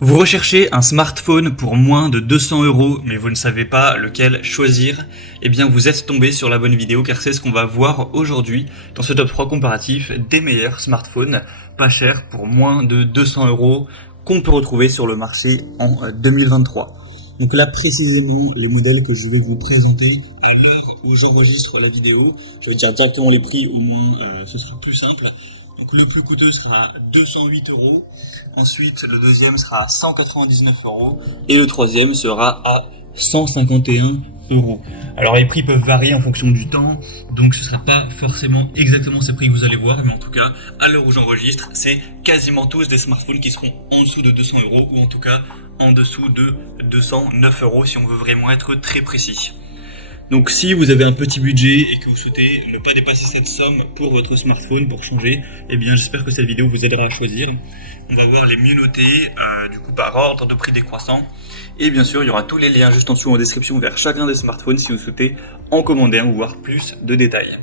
Vous recherchez un smartphone pour moins de 200 € mais vous ne savez pas lequel choisir? Eh bien vous êtes tombé sur la bonne vidéo car c'est ce qu'on va voir aujourd'hui dans ce top 3 comparatif des meilleurs smartphones pas chers pour moins de 200 € qu'on peut retrouver sur le marché en 2023. Donc là précisément les modèles que je vais vous présenter à l'heure où j'enregistre la vidéo, je vais dire directement les prix, au moins ce sera plus simple. Donc le plus coûteux sera 208 €, ensuite le deuxième sera à 199 € et le troisième sera à 151 €. Alors les prix peuvent varier en fonction du temps, donc ce ne sera pas forcément exactement ces prix que vous allez voir, mais en tout cas à l'heure où j'enregistre, c'est quasiment tous des smartphones qui seront en dessous de 200 € ou en tout cas en dessous de 209 € si on veut vraiment être très précis. Donc si vous avez un petit budget et que vous souhaitez ne pas dépasser cette somme pour votre smartphone pour changer, eh bien j'espère que cette vidéo vous aidera à choisir. On va voir les mieux notés, du coup par ordre de prix décroissant. Et bien sûr il y aura tous les liens juste en dessous en description vers chacun des smartphones si vous souhaitez en commander un ou voir plus de détails.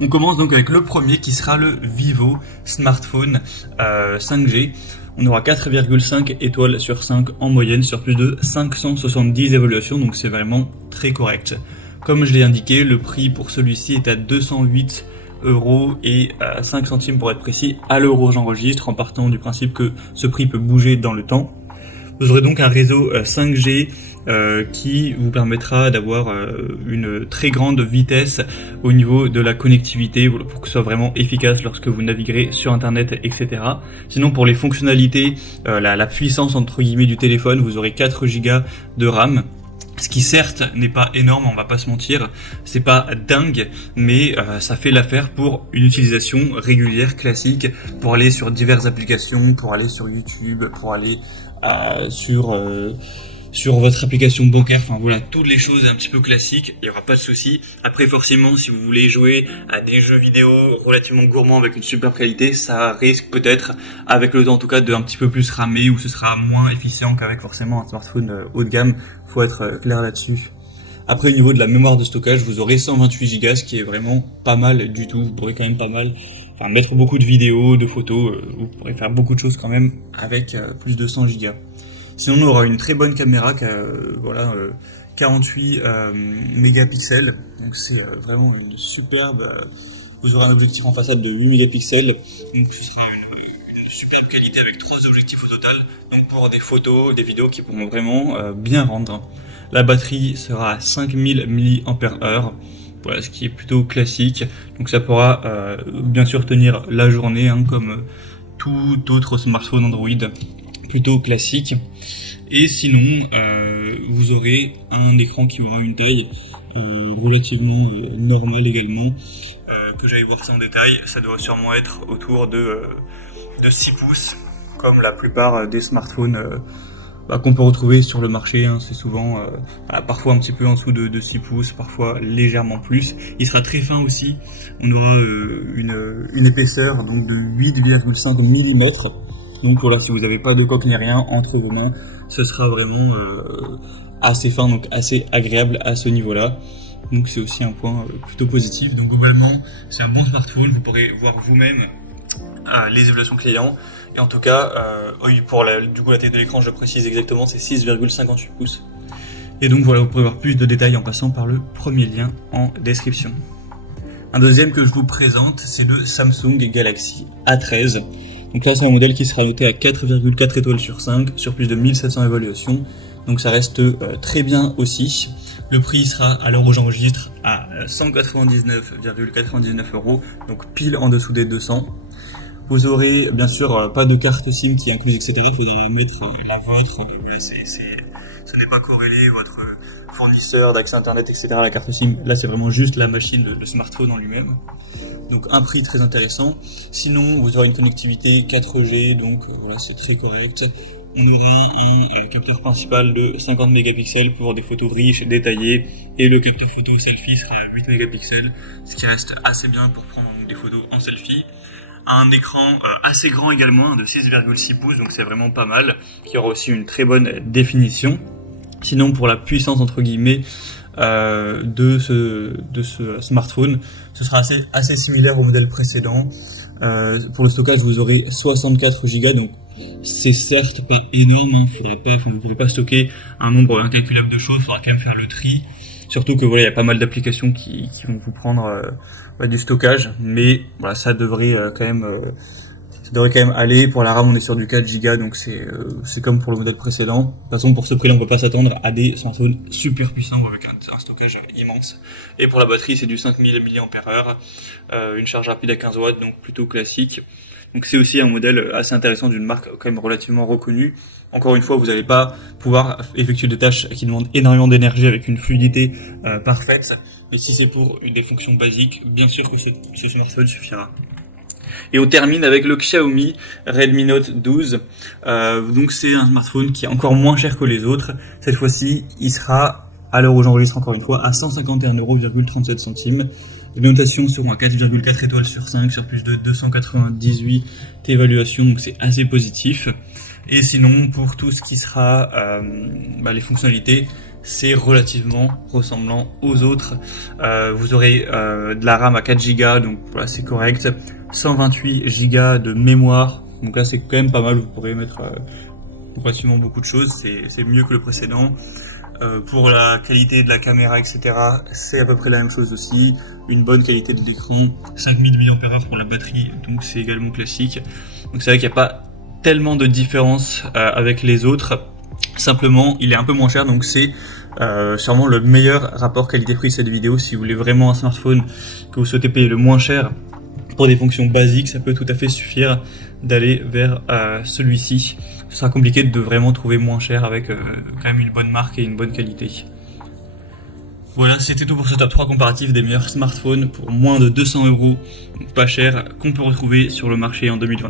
On commence donc avec le premier qui sera le Vivo Smartphone 5G. On aura 4,5 étoiles sur 5 en moyenne sur plus de 570 évaluations, donc c'est vraiment très correct. Comme je l'ai indiqué, le prix pour celui-ci est à 208 € et 5 centimes pour être précis à l'euro j'enregistre, en partant du principe que ce prix peut bouger dans le temps. Vous aurez donc un réseau 5G qui vous permettra d'avoir une très grande vitesse au niveau de la connectivité pour que ce soit vraiment efficace lorsque vous naviguerez sur internet, etc. Sinon pour les fonctionnalités, la puissance entre guillemets du téléphone, vous aurez 4 Go de RAM. Ce qui certes n'est pas énorme, on va pas se mentir, c'est pas dingue, mais ça fait l'affaire pour une utilisation régulière, classique, pour aller sur diverses applications, pour aller sur YouTube, pour aller sur votre application bancaire, enfin voilà, toutes les choses un petit peu classiques, il n'y aura pas de souci. Après forcément, si vous voulez jouer à des jeux vidéo relativement gourmands avec une super qualité, ça risque peut-être, avec le temps en tout cas, de un petit peu plus ramer, ou ce sera moins efficient qu'avec forcément un smartphone haut de gamme, faut être clair là-dessus. Après au niveau de la mémoire de stockage, vous aurez 128 Go, ce qui est vraiment pas mal du tout, vous pourrez quand même pas mal, enfin mettre beaucoup de vidéos, de photos, vous pourrez faire beaucoup de choses quand même avec plus de 100 Go. Sinon, on aura une très bonne caméra, 48 mégapixels, donc c'est vraiment une superbe. Vous aurez un objectif en façade de 8 mégapixels, donc ce sera une superbe qualité avec 3 objectifs au total, donc pour des photos, des vidéos qui pourront vraiment bien rendre. La batterie sera à 5000 mAh, voilà, ce qui est plutôt classique, donc ça pourra bien sûr tenir la journée, comme tout autre smartphone Android plutôt classique. Et sinon vous aurez un écran qui aura une taille relativement normale également, que j'allais voir ça en détail, ça doit sûrement être autour de 6 pouces comme la plupart des smartphones qu'on peut retrouver sur le marché, c'est souvent parfois un petit peu en dessous de 6 pouces, parfois légèrement plus. Il sera très fin aussi, on aura une épaisseur donc de 8,5 mm. Donc voilà, si vous n'avez pas de coque ni rien entre vos mains, ce sera vraiment assez fin, donc assez agréable à ce niveau-là. Donc c'est aussi un point plutôt positif. Donc globalement, c'est un bon smartphone, vous pourrez voir vous-même les évaluations clients. Et en tout cas, pour du coup la taille de l'écran, je précise exactement, c'est 6,58 pouces. Et donc voilà, vous pourrez voir plus de détails en passant par le premier lien en description. Un deuxième que je vous présente, c'est le Samsung Galaxy A13. Donc là c'est un modèle qui sera noté à 4,4 étoiles sur 5 sur plus de 1700 évaluations, donc ça reste très bien aussi. Le prix sera à l'heure où j'enregistre à 199,99 €, donc pile en dessous des 200. Vous aurez bien sûr pas de carte SIM qui est incluse, etc. Il faudra mettre la vôtre, ce n'est pas corrélé, votre fournisseur d'accès internet, etc. La carte SIM, là c'est vraiment juste la machine, le smartphone en lui-même. Donc un prix très intéressant. Sinon vous aurez une connectivité 4G, donc voilà, c'est très correct. On aura un capteur principal de 50 mégapixels pour des photos riches et détaillées, et le capteur photo selfie sera à 8 mégapixels, ce qui reste assez bien pour prendre des photos en selfie. Un écran assez grand également, de 6,6 pouces, donc c'est vraiment pas mal, qui aura aussi une très bonne définition. Sinon pour la puissance entre guillemets de ce smartphone, ce sera assez similaire au modèle précédent. Pour le stockage, vous aurez 64 Go, donc C'est certes pas énorme, vous ne pouvez pas stocker un nombre incalculable de choses, il faudra quand même faire le tri. Surtout que voilà, il y a pas mal d'applications qui vont vous prendre du stockage, mais voilà, ça devrait quand même aller. Pour la RAM, on est sur du 4 Go, donc c'est comme pour le modèle précédent. De toute façon, pour ce prix-là, on peut pas s'attendre à des smartphones super puissants avec un stockage immense. Et pour la batterie, c'est du 5000 mAh, une charge rapide à 15 watts, donc plutôt classique. Donc c'est aussi un modèle assez intéressant d'une marque quand même relativement reconnue. Encore une fois, vous n'allez pas pouvoir effectuer des tâches qui demandent énormément d'énergie avec une fluidité parfaite. Mais si c'est pour des fonctions basiques, bien sûr que ce smartphone suffira. Et on termine avec le Xiaomi Redmi Note 12. Donc c'est un smartphone qui est encore moins cher que les autres. Cette fois-ci, il sera, à l'heure où j'enregistre encore une fois, à 151,37 €. Les notations seront à 4,4 étoiles sur 5 sur plus de 298 évaluations, donc c'est assez positif. Et sinon, pour tout ce qui sera les fonctionnalités, c'est relativement ressemblant aux autres. Vous aurez de la RAM à 4 Go, donc voilà, c'est correct. 128 Go de mémoire, donc là c'est quand même pas mal, vous pourrez mettre relativement beaucoup de choses, c'est mieux que le précédent. Pour la qualité de la caméra, etc., c'est à peu près la même chose aussi. Une bonne qualité de l'écran, 5000 mAh pour la batterie, donc c'est également classique. Donc c'est vrai qu'il n'y a pas tellement de différence avec les autres. Simplement, il est un peu moins cher, donc c'est sûrement le meilleur rapport qualité-prix de cette vidéo. Si vous voulez vraiment un smartphone que vous souhaitez payer le moins cher pour des fonctions basiques, ça peut tout à fait suffire d'aller vers celui-ci. Ce sera compliqué de vraiment trouver moins cher avec quand même une bonne marque et une bonne qualité. Voilà, c'était tout pour ce top 3 comparatif des meilleurs smartphones pour moins de 200 €, donc pas cher, qu'on peut retrouver sur le marché en 2020.